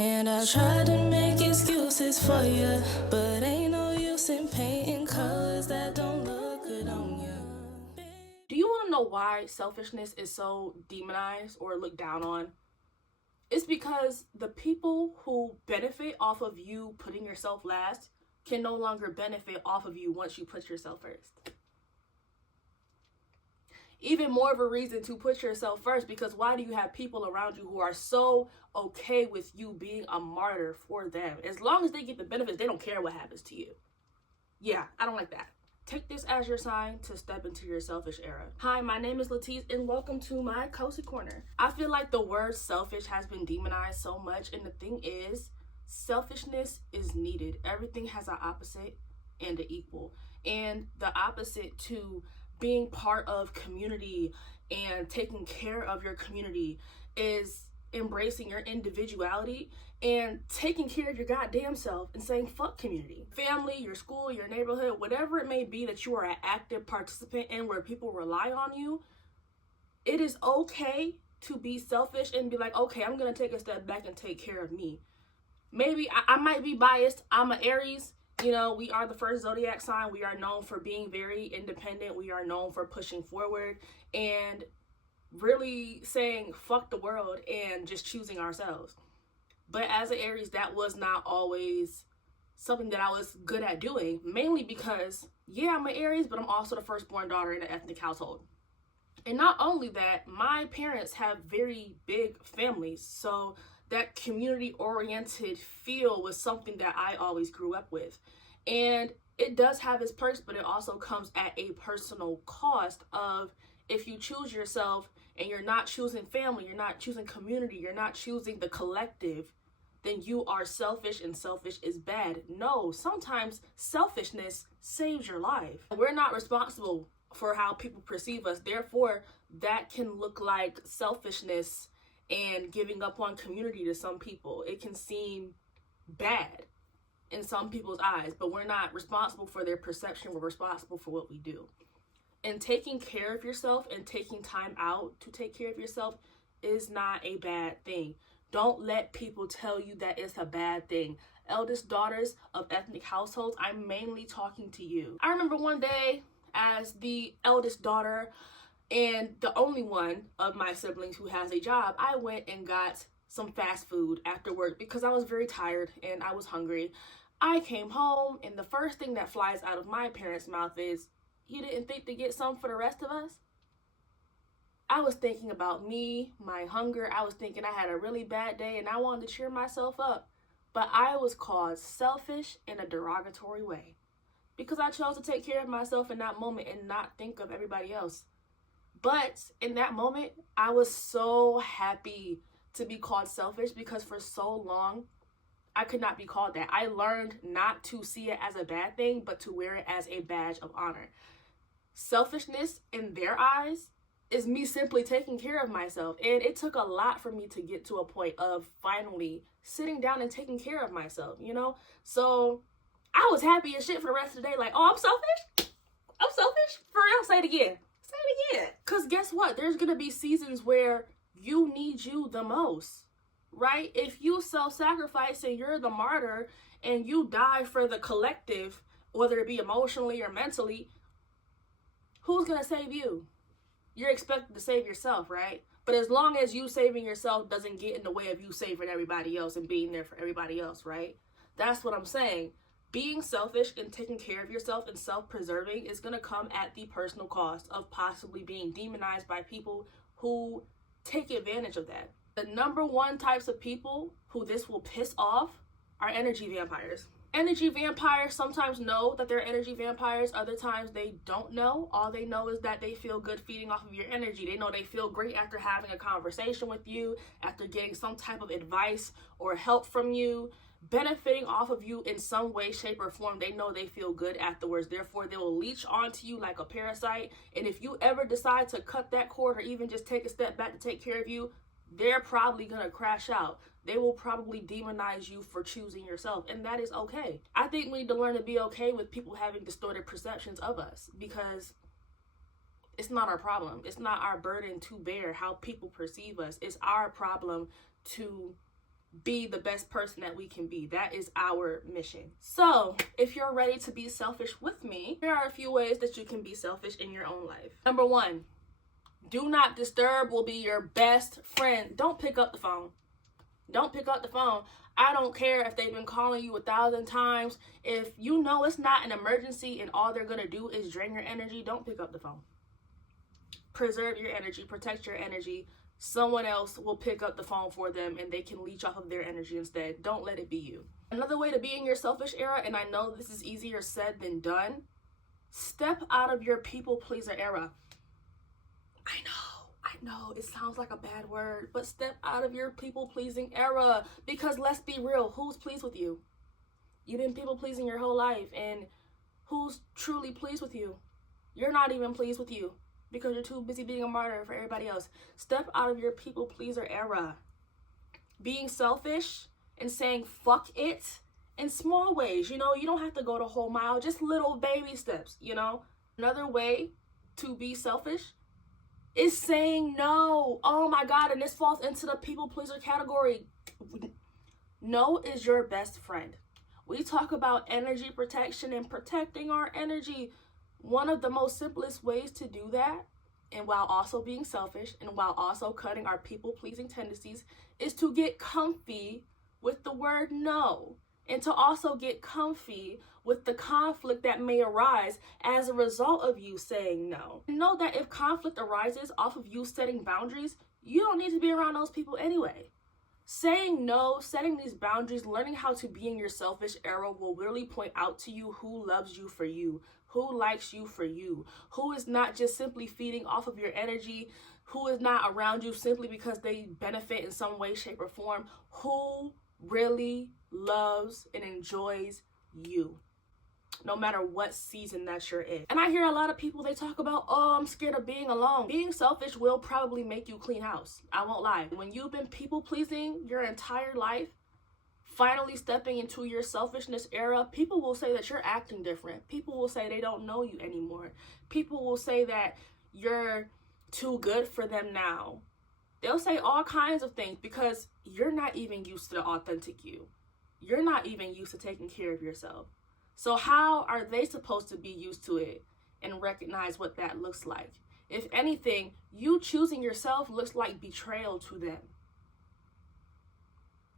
And I tried to make excuses for you, but ain't no use in painting colors that don't look good on you. Do you want to know why selfishness is so demonized or looked down on? It's because the people who benefit off of you putting yourself last can no longer benefit off of you once you put yourself first. Even more of a reason to put yourself first, because why do you have people around you who are so okay with you being a martyr for them? As long as they get the benefits, they don't care what happens to you. Yeah, I don't like that. Take this as your sign to step into your selfish era. Hi, my name is Latiz and welcome to my cozy corner. I feel like the word selfish has been demonized so much, and the thing is, selfishness is needed. Everything has an opposite and an equal. And the opposite to being part of community and taking care of your community is embracing your individuality and taking care of your goddamn self and saying fuck community. Family, your school, your neighborhood, whatever it may be that you are an active participant in where people rely on you, it is okay to be selfish and be like, okay, I'm gonna take a step back and take care of me. Maybe I might be biased. I'm an Aries. You know, we are the first zodiac sign. We are known for being very independent. We are known for pushing forward and really saying fuck the world and just choosing ourselves. But as an Aries, that was not always something that I was good at doing, mainly because, yeah, I'm an Aries, but I'm also the firstborn daughter in an ethnic household. And not only that, my parents have very big families, so that community-oriented feel was something that I always grew up with. And it does have its perks, but it also comes at a personal cost of, if you choose yourself and you're not choosing family, you're not choosing community, you're not choosing the collective, then you are selfish, and selfish is bad. No, sometimes selfishness saves your life. We're not responsible for how people perceive us. Therefore, that can look like selfishness and giving up on community to some people. It can seem bad in some people's eyes, but we're not responsible for their perception. We're responsible for what we do. And taking care of yourself and taking time out to take care of yourself is not a bad thing. Don't let people tell you that it's a bad thing. Eldest daughters of ethnic households, I'm mainly talking to you. I remember one day, as the eldest daughter and the only one of my siblings who has a job, I went and got some fast food after work because I was very tired and I was hungry. I came home and the first thing that flies out of my parents' mouth is, "You didn't think to get some for the rest of us?" I was thinking about me, my hunger. I was thinking I had a really bad day and I wanted to cheer myself up. But I was called selfish in a derogatory way because I chose to take care of myself in that moment and not think of everybody else. But in that moment, I was so happy to be called selfish because for so long, I could not be called that. I learned not to see it as a bad thing, but to wear it as a badge of honor. Selfishness in their eyes is me simply taking care of myself. And it took a lot for me to get to a point of finally sitting down and taking care of myself, you know? So I was happy as shit for the rest of the day. Like, oh, I'm selfish? I'm selfish? For real? Say it again. Say it again. Because guess what? There's going to be seasons where you need you the most, right? If you self-sacrifice and you're the martyr and you die for the collective, whether it be emotionally or mentally, who's going to save you? You're expected to save yourself, right? But as long as you saving yourself doesn't get in the way of you saving everybody else and being there for everybody else, right? That's what I'm saying. Being selfish and taking care of yourself and self-preserving is going to come at the personal cost of possibly being demonized by people who take advantage of that. The number one types of people who this will piss off are energy vampires. Energy vampires sometimes know that they're energy vampires. Other times they don't know. All they know is that they feel good feeding off of your energy. They know they feel great after having a conversation with you, after getting some type of advice or help from you, benefiting off of you in some way, shape, or form. They know they feel good afterwards. Therefore, they will leech onto you like a parasite. And if you ever decide to cut that cord or even just take a step back to take care of you, they're probably going to crash out. They will probably demonize you for choosing yourself, and that is okay. I think we need to learn to be okay with people having distorted perceptions of us because it's not our problem. It's not our burden to bear how people perceive us. It's our problem to be the best person that we can be. That is our mission. So if you're ready to be selfish with me, here are a few ways that you can be selfish in your own life. Number one, do not disturb will be your best friend. Don't pick up the phone. Don't pick up the phone. I don't care if they've been calling you 1,000 times. If you know it's not an emergency and all they're going to do is drain your energy, don't pick up the phone. Preserve your energy, protect your energy. Someone else will pick up the phone for them and they can leech off of their energy instead. Don't let it be you. Another way to be in your selfish era, and I know this is easier said than done, step out of your people pleaser era. I know, it sounds like a bad word, but step out of your people pleasing era, because let's be real, who's pleased with you? You've been people pleasing your whole life, and who's truly pleased with you? You're not even pleased with you because you're too busy being a martyr for everybody else. Step out of your people pleaser era. Being selfish and saying fuck it in small ways, you know, you don't have to go the whole mile, just little baby steps, you know. Another way to be selfish is saying no. Oh my God, and this falls into the people pleaser category. No is your best friend. We talk about energy protection and protecting our energy. One of the most simplest ways to do that, and while also being selfish and while also cutting our people pleasing tendencies, is to get comfy with the word no, and to also get comfy with the conflict that may arise as a result of you saying no. Know that if conflict arises off of you setting boundaries, you don't need to be around those people anyway. Saying no, setting these boundaries, learning how to be in your selfish era will really point out to you who loves you for you, who likes you for you, who is not just simply feeding off of your energy, who is not around you simply because they benefit in some way, shape, or form, who really loves and enjoys you, no matter what season that you're in. And I hear a lot of people, they talk about, oh, I'm scared of being alone. Being selfish will probably make you clean house. I won't lie. When you've been people pleasing your entire life, finally stepping into your selfishness era, people will say that you're acting different. People will say they don't know you anymore. People will say that you're too good for them now. They'll say all kinds of things because you're not even used to the authentic you. You're not even used to taking care of yourself. So how are they supposed to be used to it and recognize what that looks like? If anything, you choosing yourself looks like betrayal to them.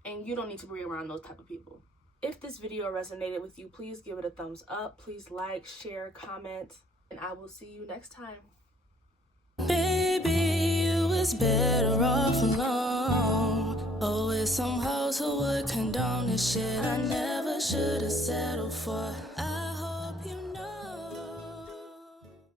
And you don't need to be around those type of people. If this video resonated with you, please give it a thumbs up. Please like, share, comment, and I will see you next time. Baby, you was better off alone. Always some hoes who would condone this shit I never should have settled for.